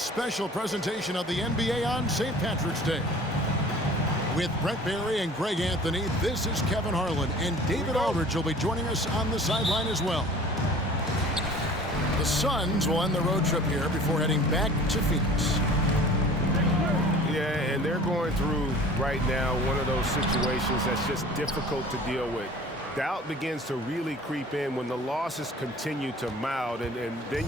special presentation of the NBA on St. Patrick's Day. With Brent Barry and Greg Anthony, this is Kevin Harlan, and David Aldridge will be joining us on the sideline as well. The Suns will end the road trip here before heading back to Phoenix. Yeah, and they're going through right now one of those situations that's just difficult to deal with. Doubt begins to really creep in when the losses continue to mount, and then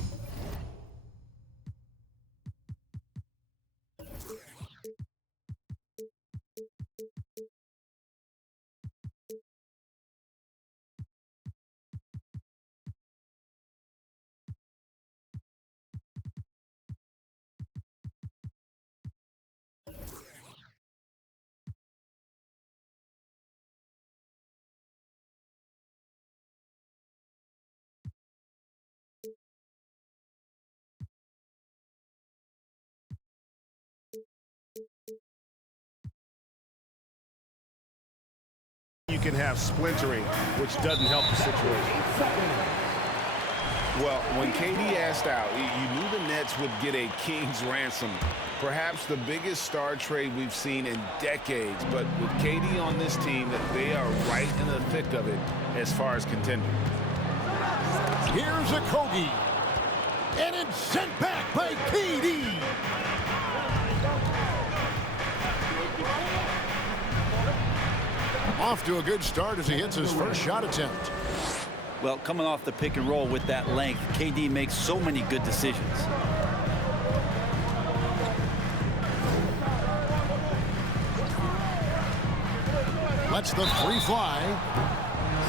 you can have splintering, which doesn't help the situation. Well, when KD asked out, you knew the Nets would get a king's ransom. Perhaps the biggest star trade we've seen in decades. But with KD on this team, that they are right in the thick of it as far as contenders. Here's Okogie. And it's sent back by KD. Off to a good start as he hits his first shot attempt. Well, coming off the pick and roll with that length, KD makes so many good decisions. Lets the three fly.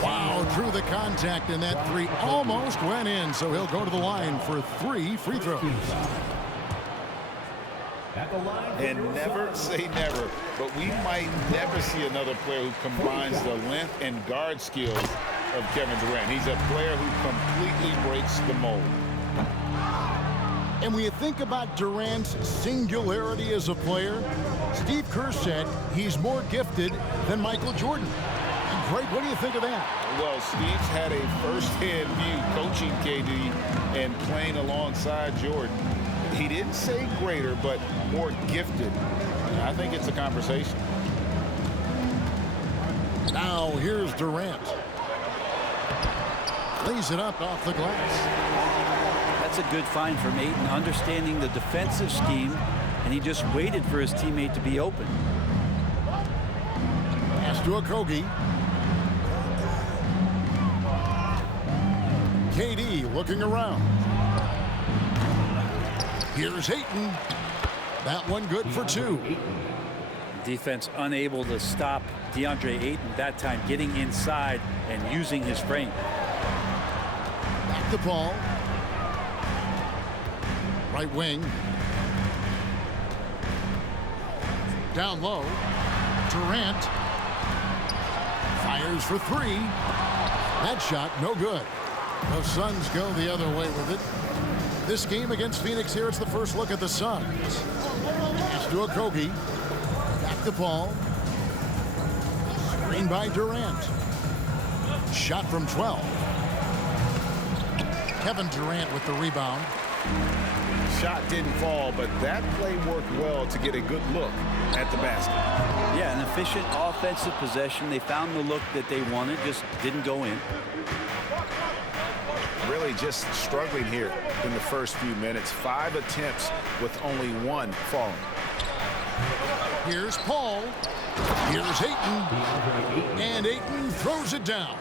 Wow, drew the contact, and that three almost went in, so he'll go to the line for 3 free throws. And never say never, but we might never see another player who combines the length and guard skills of Kevin Durant. He's a player who completely breaks the mold. And when you think about Durant's singularity as a player, Steve Kerr said he's more gifted than Michael Jordan. And Greg, what do you think of that? Well, Steve's had a first-hand view coaching KD and playing alongside Jordan. He didn't say greater, but more gifted. I think it's a conversation. Now here's Durant. Lays it up off the glass. That's a good find from Ayton, understanding the defensive scheme, and he just waited for his teammate to be open. Pass to Okogie. KD looking around. Here's Ayton. That one good for 2. Defense unable to stop DeAndre Ayton that time, getting inside and using his frame. Back to Paul. Right wing. Down low. Durant. Fires for 3. That shot no good. The Suns go the other way with it. This game against Phoenix here, it's the first look at the Suns. Pass to Okogie. Back to Paul. Screen by Durant. Shot from 12. Kevin Durant with the rebound. Shot didn't fall, but that play worked well to get a good look at the basket. Yeah, an efficient offensive possession. They found the look that they wanted, just didn't go in. Really just struggling here in the first few minutes. 5 attempts with only 1 falling. Here's Paul. Here's Ayton. And Ayton throws it down.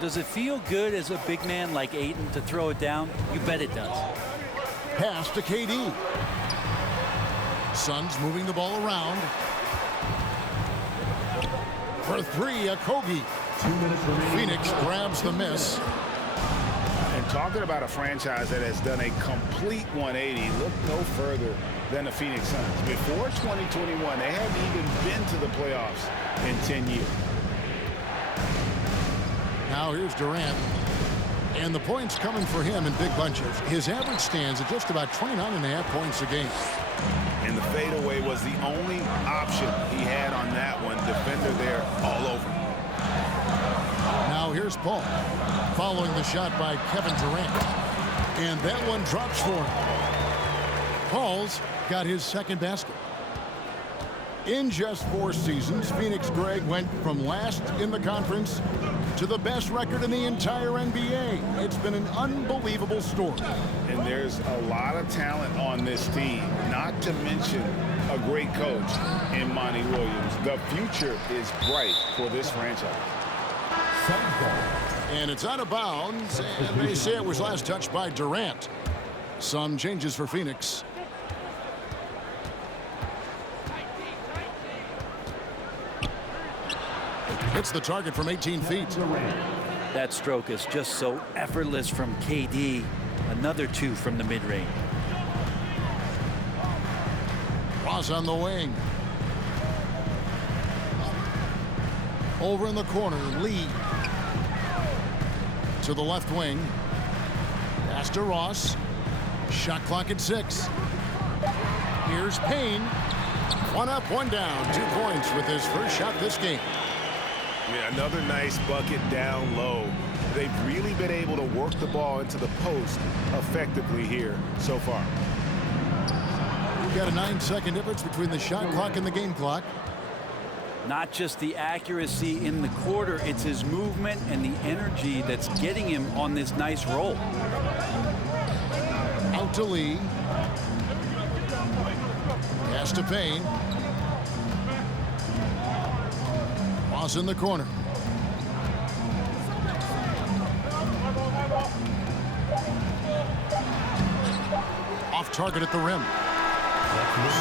Does it feel good as a big man like Ayton to throw it down? You bet it does. Pass to KD. Suns moving the ball around. For 3, Okogie. Phoenix grabs the miss. And talking about a franchise that has done a complete 180, look no further than the Phoenix Suns. Before 2021, they hadn't even been to the playoffs in 10 years. Now here's Durant. And the points coming for him in big bunches. His average stands at just about 29.5 points a game. And the fadeaway was the only option he had on that one. Defender there all over. Now here's Paul. Following the shot by Kevin Durant. And that one drops for him. Paul's got his second basket. In just 4 seasons, Phoenix, Greg, went from last in the conference to the best record in the entire NBA. It's been an unbelievable story. And there's a lot of talent on this team, not to mention a great coach in Monty Williams. The future is bright for this franchise. And it's out of bounds, and they say it was last touched by Durant. Some changes for Phoenix. Hits the target from 18 feet. That stroke is just so effortless from KD. Another 2 from the mid-range. Ross on the wing. Over in the corner, Lee. To the left wing. Pass to Ross. Shot clock at 6. Here's Payne. 1 up, 1 down. 2 points with his first shot this game. Yeah, another nice bucket down low. They've really been able to work the ball into the post effectively here so far. We've got a 9-second difference between the shot clock and the game clock. Not just the accuracy in the quarter, it's his movement and the energy that's getting him on this nice roll. Out to Lee. Pass to Payne. Ross in the corner. Off target at the rim.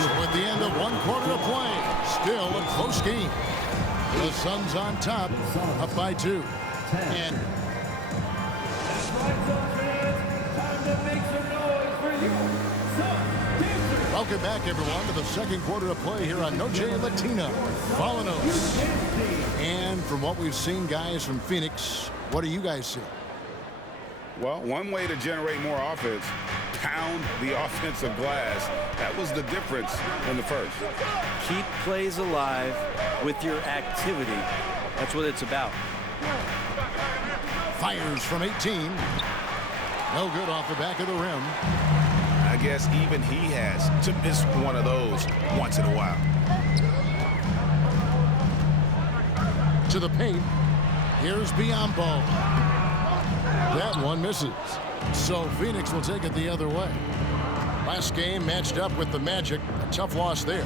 So at the end of 1 quarter of play, still a close game. The Suns on top, up by 2. And welcome back, everyone, to the second quarter of play here on Noche Latina. Falanos. And from what we've seen, guys, from Phoenix, what do you guys see? Well, one way to generate more offense, pound the offensive glass. That was the difference in the first. Keep plays alive with your activity. That's what it's about. Fires from 18. No good off the back of the rim. I guess even he has to miss one of those once in a while. To the paint. Here's Biyombo. That one misses. So Phoenix will take it the other way. Last game matched up with the Magic. A tough loss there.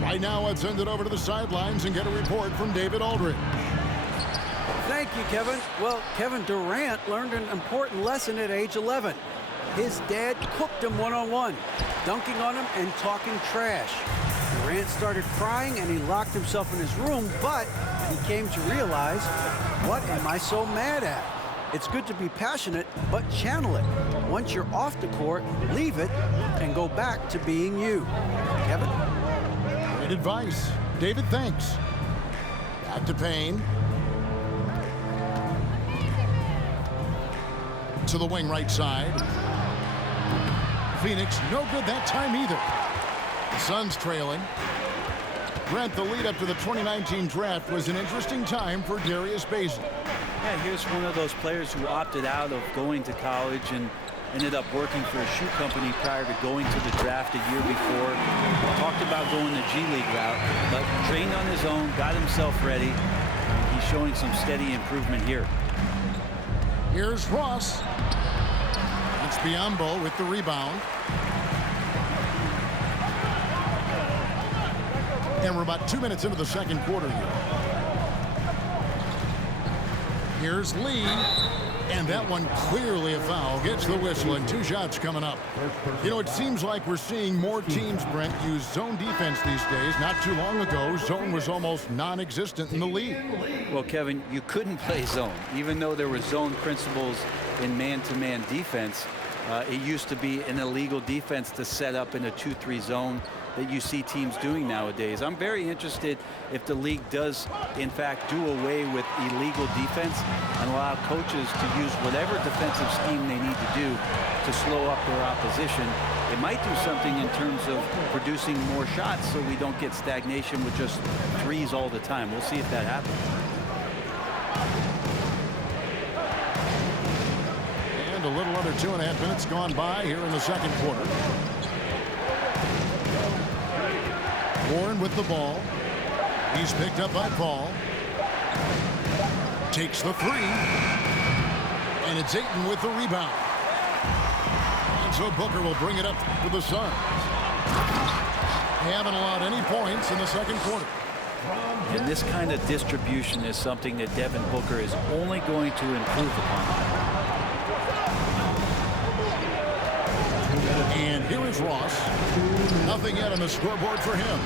Right now, let's send it over to the sidelines and get a report from David Aldridge. Thank you, Kevin. Well, Kevin Durant learned an important lesson at age 11. His dad cooked him one-on-one, dunking on him and talking trash. Durant started crying and he locked himself in his room, but he came to realize, what am I so mad at? It's good to be passionate, but channel it. Once you're off the court, leave it and go back to being you. Kevin? Great advice. David, thanks. Back to Payne. To the wing right side. Phoenix, no good that time either. The Suns trailing. Brent, the lead up to the 2019 draft was an interesting time for Darius Bazley. Yeah, here's one of those players who opted out of going to college and ended up working for a shoe company prior to going to the draft a year before. Talked about going the G League route, but trained on his own, got himself ready. He's showing some steady improvement here. Here's Ross. It's Biyombo with the rebound. And we're about 2 minutes into the second quarter here. Here's Lee. And that one clearly a foul. Gets the whistle and 2 shots coming up. You know, it seems like we're seeing more teams, Brent, use zone defense these days. Not too long ago, zone was almost non-existent in the league. Well, Kevin, you couldn't play zone. Even though there were zone principles in man-to-man defense, it used to be an illegal defense to set up in a 2-3 zone that you see teams doing nowadays. I'm very interested if the league does, in fact, do away with illegal defense and allow coaches to use whatever defensive scheme they need to do to slow up their opposition. It might do something in terms of producing more shots so we don't get stagnation with just threes all the time. We'll see if that happens. And a little under 2.5 minutes gone by here in the second quarter. Warren with the ball. He's picked up by Paul. Takes the three. And it's Ayton with the rebound. And so Booker will bring it up with the Suns. They haven't allowed any points in the second quarter. And this kind of distribution is something that Devin Booker is only going to improve upon. And here is Ross. Nothing yet on the scoreboard for him.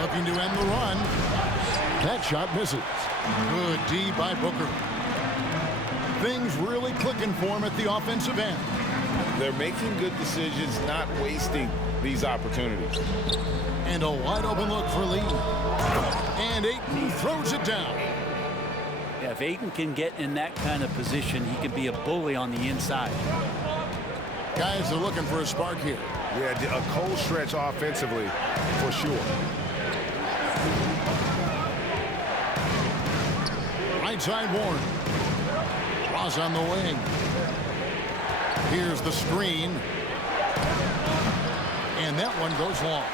Looking to end the run. That shot misses. Good D by Booker. Things really clicking for him at the offensive end. They're making good decisions, not wasting these opportunities. And a wide open look for Lee. And Ayton throws it down. Yeah, if Ayton can get in that kind of position, he can be a bully on the inside. Guys are looking for a spark here. Yeah, a cold stretch offensively for sure. Right side Warren. Ross on the wing. Here's the screen. And that one goes long.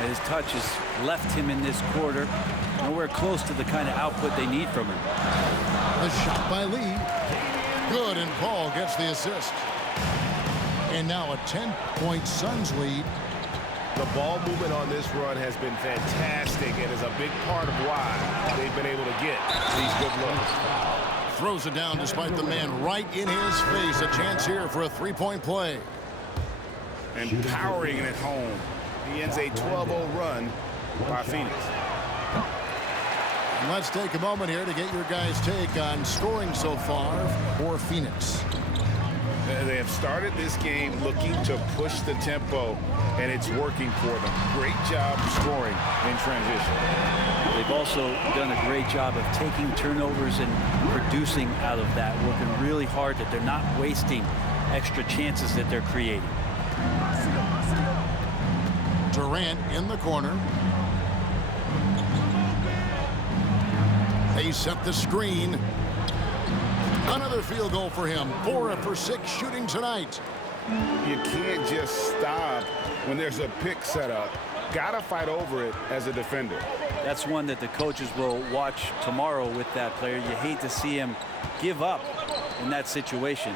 And his touch has left him in this quarter. Nowhere close to the kind of output they need from him. A shot by Lee. Good, and Paul gets the assist. And now a 10-point Suns lead. The ball movement on this run has been fantastic and is a big part of why they've been able to get these good looks. Throws it down despite the man right in his face. A chance here for a three-point play. And powering it home. He ends a 12-0 run by Phoenix. And let's take a moment here to get your guys' take on scoring so far for Phoenix. They have started this game looking to push the tempo, and it's working for them. Great job scoring in transition. They've also done a great job of taking turnovers and producing out of that, working really hard that they're not wasting extra chances that they're creating. Durant in the corner. They set the screen. Another field goal for him. 4 for 6 shooting tonight. You can't just stop when there's a pick set up. Gotta fight over it as a defender. That's one that the coaches will watch tomorrow with that player. You hate to see him give up in that situation.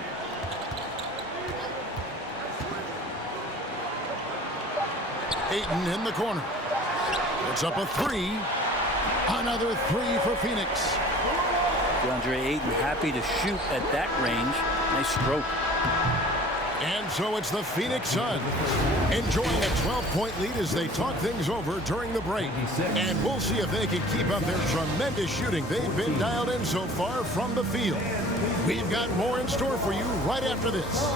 Ayton in the corner. It's up a 3. Another 3 for Phoenix. DeAndre Ayton happy to shoot at that range. Nice stroke. And so it's the Phoenix Suns enjoying a 12-point lead as they talk things over during the break. And we'll see if they can keep up their tremendous shooting they've been dialed in so far from the field. We've got more in store for you right after this.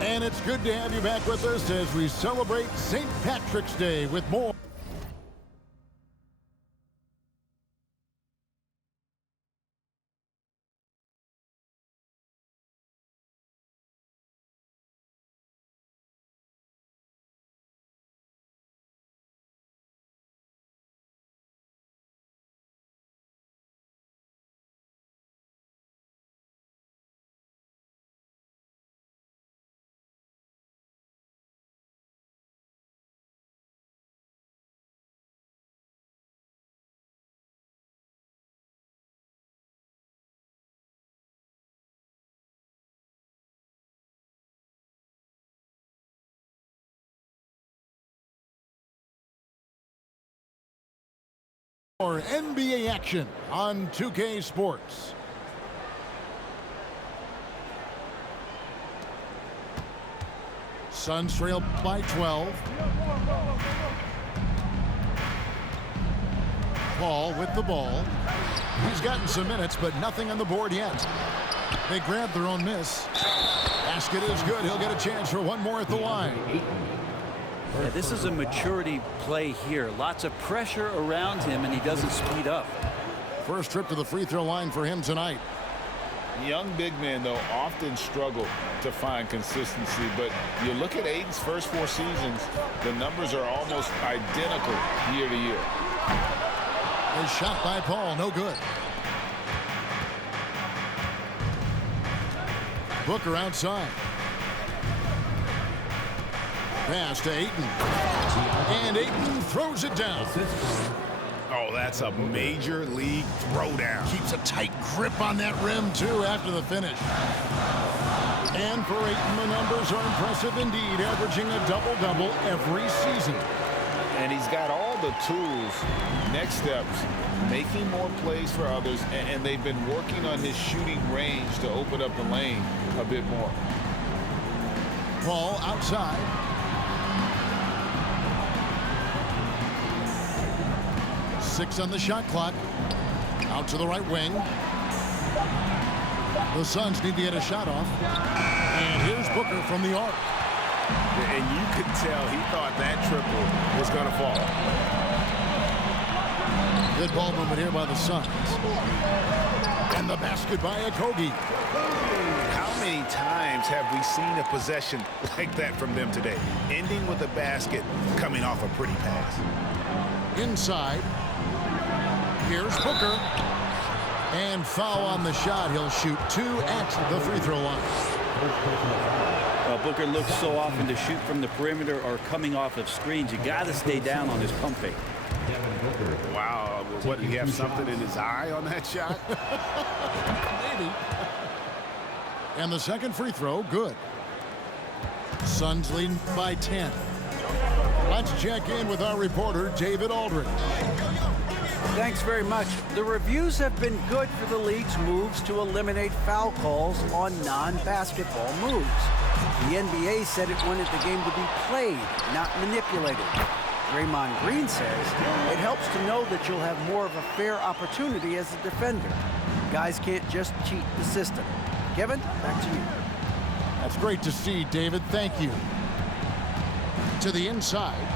And it's good to have you back with us as we celebrate St. Patrick's Day with more. More NBA action on 2K Sports. Suns trail by 12. Paul with the ball. He's gotten some minutes, but nothing on the board yet. They grab their own miss. Basket is good. He'll get a chance for one more at the line. Yeah, this is a maturity play here. Lots of pressure around him, and he doesn't speed up. First trip to the free throw line for him tonight. Young big men, though, often struggle to find consistency. But you look at Ayton's first 4 seasons, the numbers are almost identical year to year. A shot by Paul, no good. Booker outside. Pass to Ayton. And Ayton throws it down. Oh, that's a major league throwdown. Keeps a tight grip on that rim, too, after the finish. And for Ayton, the numbers are impressive indeed, averaging a double-double every season. And he's got all the tools. Next steps, making more plays for others, and they've been working on his shooting range to open up the lane a bit more. Ball outside. Six on the shot clock. Out to the right wing. The Suns need to get a shot off. And here's Booker from the arc. And you could tell he thought that triple was going to fall. Good ball movement here by the Suns. And the basket by Okogie. How many times have we seen a possession like that from them today? Ending with a basket, coming off a pretty pass. Inside. Here's Booker. And foul on the shot. He'll shoot 2 at the free throw line. Booker looks so often to shoot from the perimeter or coming off of screens. You got to stay down on his pump fake. Wow, what, did he have something in his eye on that shot? Maybe. And the second free throw, good. Suns leading by 10. Let's check in with our reporter, David Aldridge. Thanks very much. The reviews have been good for the league's moves to eliminate foul calls on non-basketball moves. The NBA said it wanted the game to be played, not manipulated. Draymond Green says it helps to know that you'll have more of a fair opportunity as a defender. Guys can't just cheat the system. Kevin, back to you. That's great to see, David. Thank you. To the inside.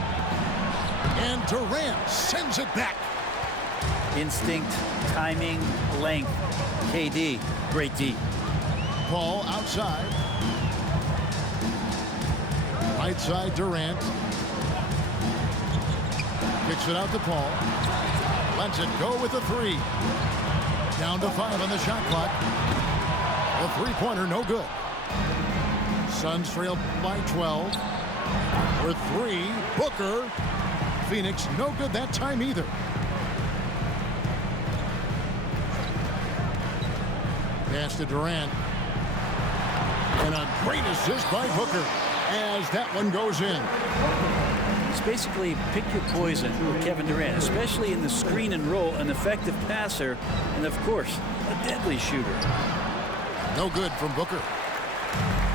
And Durant sends it back. Instinct, timing, length. KD, great D. Paul outside. Right side, Durant. Kicks it out to Paul. Lets it go with a 3. Down to 5 on the shot clock. The three-pointer, no good. Suns trail by 12. For 3, Booker. Phoenix, no good that time either. Pass to Durant. And a great assist by Booker as that one goes in. It's basically pick your poison with Kevin Durant, especially in the screen and roll, an effective passer, and of course, a deadly shooter. No good from Booker.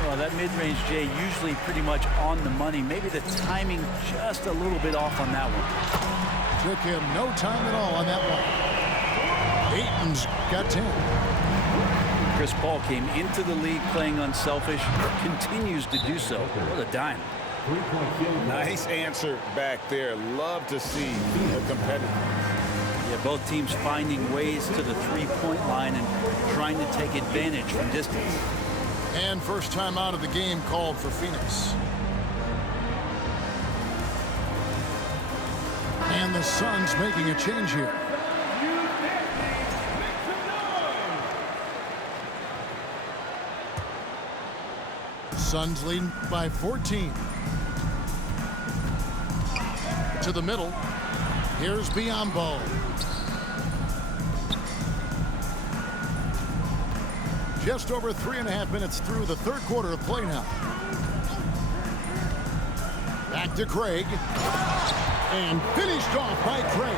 Well, that mid-range, Jay, usually pretty much on the money. Maybe the timing just a little bit off on that one. Took him no time at all on that one. Ayton's got 10. Chris Paul came into the league playing unselfish, continues to do so. What a dime. Nice answer back there. Love to see the competitive. Yeah, both teams finding ways to the three-point line and trying to take advantage from distance. And first time out of the game called for Phoenix. And the Suns making a change here. Suns leading by 14. To the middle. Here's Biyombo. Just over 3.5 minutes through the third quarter of play now. Back to Craig. And finished off by Craig.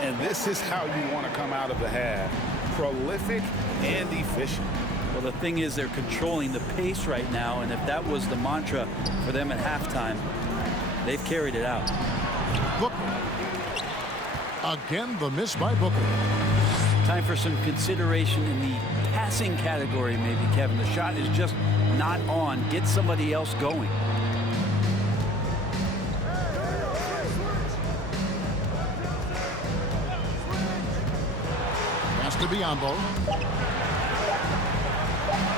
And this is how you want to come out of the half. Prolific and efficient. Well, the thing is they're controlling the pace right now, and if that was the mantra for them at halftime, they've carried it out. Booker. Again, the miss by Booker. Time for some consideration in the passing category, maybe, Kevin. The shot is just not on. Get somebody else going. Pass to Biyombo.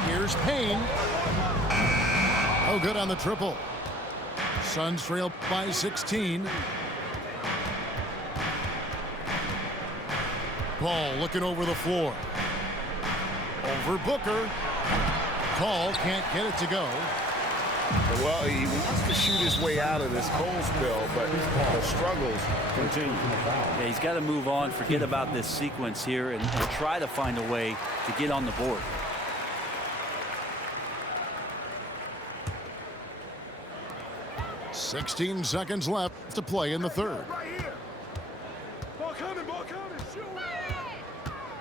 Here's Payne. Oh, good on the triple. Suns trail by 16. Paul looking over the floor. Over Booker. Paul can't get it to go. Well, he wants to shoot his way out of this cold spell, but the struggles continue. Yeah, he's got to move on, forget about this sequence here, and try to find a way to get on the board. – 16 seconds left to play in the third.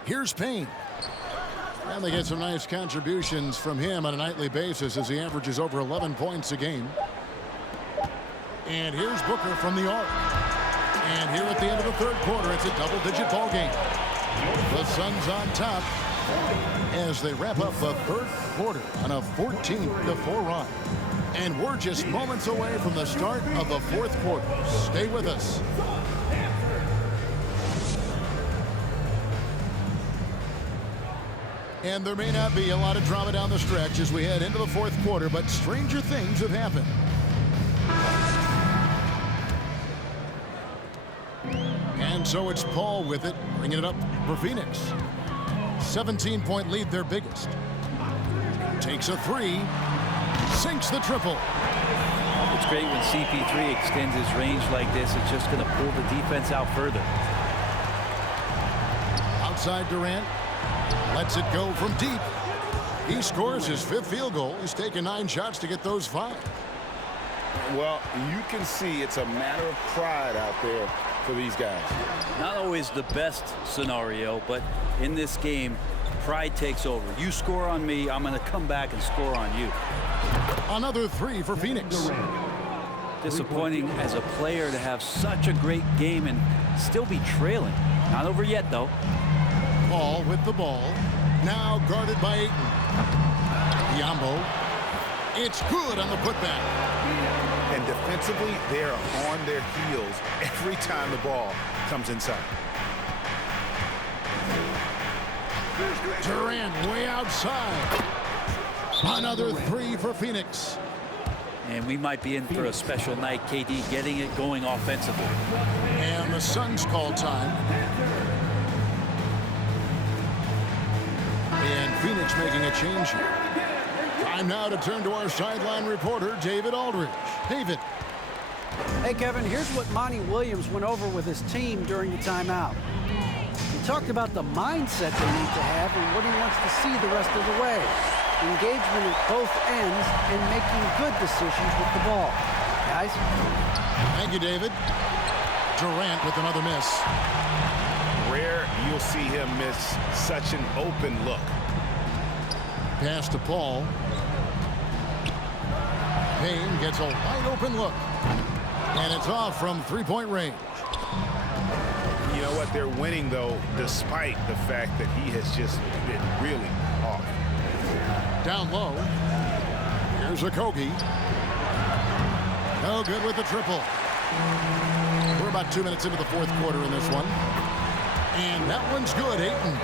Here's Payne. And they get some nice contributions from him on a nightly basis as he averages over 11 points a game. And here's Booker from the arc. And here at the end of the third quarter, it's a double-digit ball game. The Suns on top as they wrap up the third quarter on a 14-4 run. And we're just moments away from the start of the fourth quarter. Stay with us. And there may not be a lot of drama down the stretch as we head into the fourth quarter, but stranger things have happened. And so it's Paul with it, bringing it up for Phoenix. 17-point lead, their biggest. Takes a three, sinks the triple. It's great when CP3 extends his range like this. It's just going to pull the defense out further. Outside Durant. Lets it go from deep. He scores his fifth field goal. He's taken 9 shots to get those 5. Well, you can see it's a matter of pride out there for these guys. Not always the best scenario, but in this game, pride takes over. You score on me, I'm going to come back and score on you. Another 3 for Phoenix. Disappointing as a player to have such a great game and still be trailing. Not over yet, though. Paul with the ball. Now guarded by Ayton. Biyombo. It's good on the putback. And defensively, they're on their heels every time the ball comes inside. Durant way outside. Another 3 for Phoenix. And we might be in for a special night. KD getting it going offensively. And the Suns call time. And Phoenix making a change here. Time now to turn to our sideline reporter, David Aldridge. David. Hey, Kevin, here's what Monty Williams went over with his team during the timeout. He talked about the mindset they need to have and what he wants to see the rest of the way. Engagement at both ends and making good decisions with the ball. Guys? Thank you, David. Durant with another miss. Rare you'll see him miss such an open look. Pass to Paul. Payne gets a wide open look. And it's off from three-point range. You know what? They're winning, though, despite the fact that he has just been really off. Down low. Here's Okogie. No good with the triple. We're about 2 minutes into the fourth quarter in this one. And that one's good, Ayton.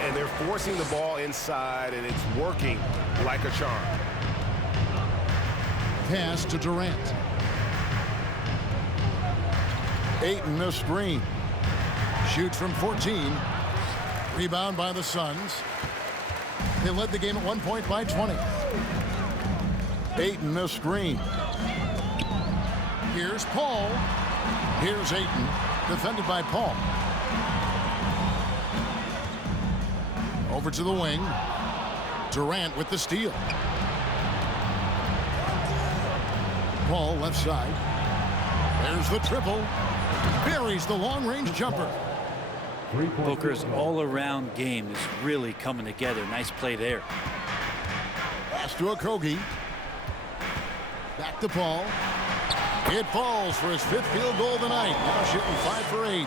And they're forcing the ball inside, and it's working like a charm. Pass to Durant. Ayton, a screen. Shoots from 14. Rebound by the Suns. They led the game at 1 point by 20. Ayton, a screen. Here's Paul. Here's Ayton, defended by Paul. Over to the wing. Durant with the steal. Paul left side. There's the triple. Buries the long-range jumper. Booker's all-around game is really coming together. Nice play there. Pass to Okogie. Back to Paul. It falls for his fifth field goal tonight. Now shooting 5 for 8.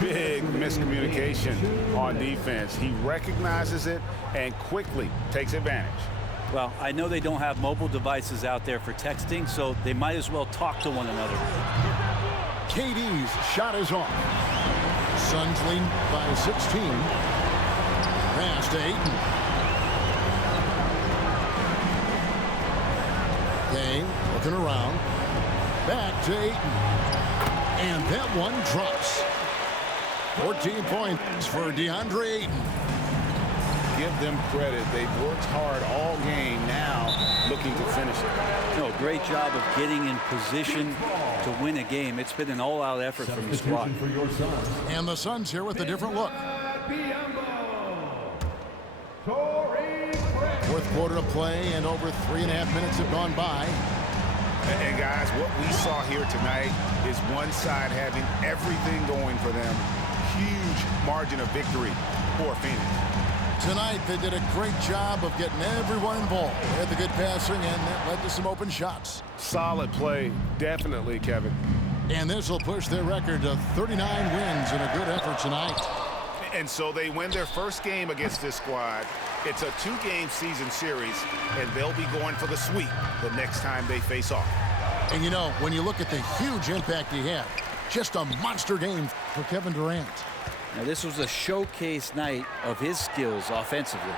Big miscommunication on defense. He recognizes it and quickly takes advantage. Well, I know they don't have mobile devices out there for texting, so they might as well talk to one another. KD's shot is off. Suns lead by 16. Pass to Ayton. Payne looking around. Back to Ayton. And that one drops. 14 points for DeAndre Ayton. give them credit. They've worked hard all game, now looking to finish it. No, great job of getting in position to win a game. It's been an all-out effort from the squad. And the Suns here with a different look. Fourth quarter of play, and over 3.5 minutes have gone by. And guys, what we saw here tonight is one side having everything going for them. Huge margin of victory for Phoenix. Tonight, they did a great job of getting everyone involved. They had the good passing, and that led to some open shots. Solid play, definitely, Kevin. And this will push their record to 39 wins in a good effort tonight. And so they win their first game against this squad. It's a 2-game season series, and they'll be going for the sweep the next time they face off. And you know, when you look at the huge impact he had, just a monster game for Kevin Durant. Now, this was a showcase night of his skills offensively.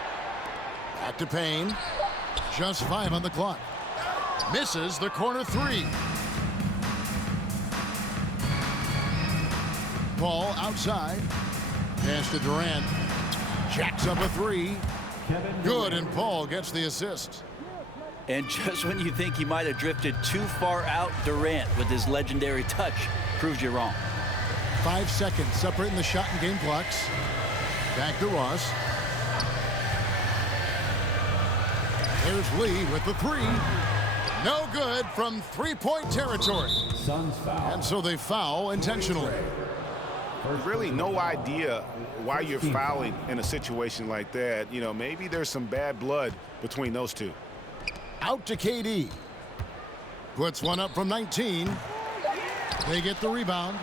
Back to Payne. Just 5 on the clock. Misses the corner 3. Paul outside. Pass to Durant. Jacks up a 3. Good, and Paul gets the assist. And just when you think he might have drifted too far out, Durant, with his legendary touch, proves you wrong. 5 seconds separating the shot and game clocks. Back to Ross. Here's Lee with the 3. No good from 3-point territory. And so they foul intentionally. Really no idea why you're fouling in a situation like that. You know, maybe there's some bad blood between those two. Out to KD. Puts one up from 19. They get the rebound.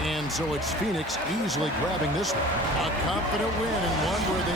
And so it's Phoenix easily grabbing this one. A confident win, and one where they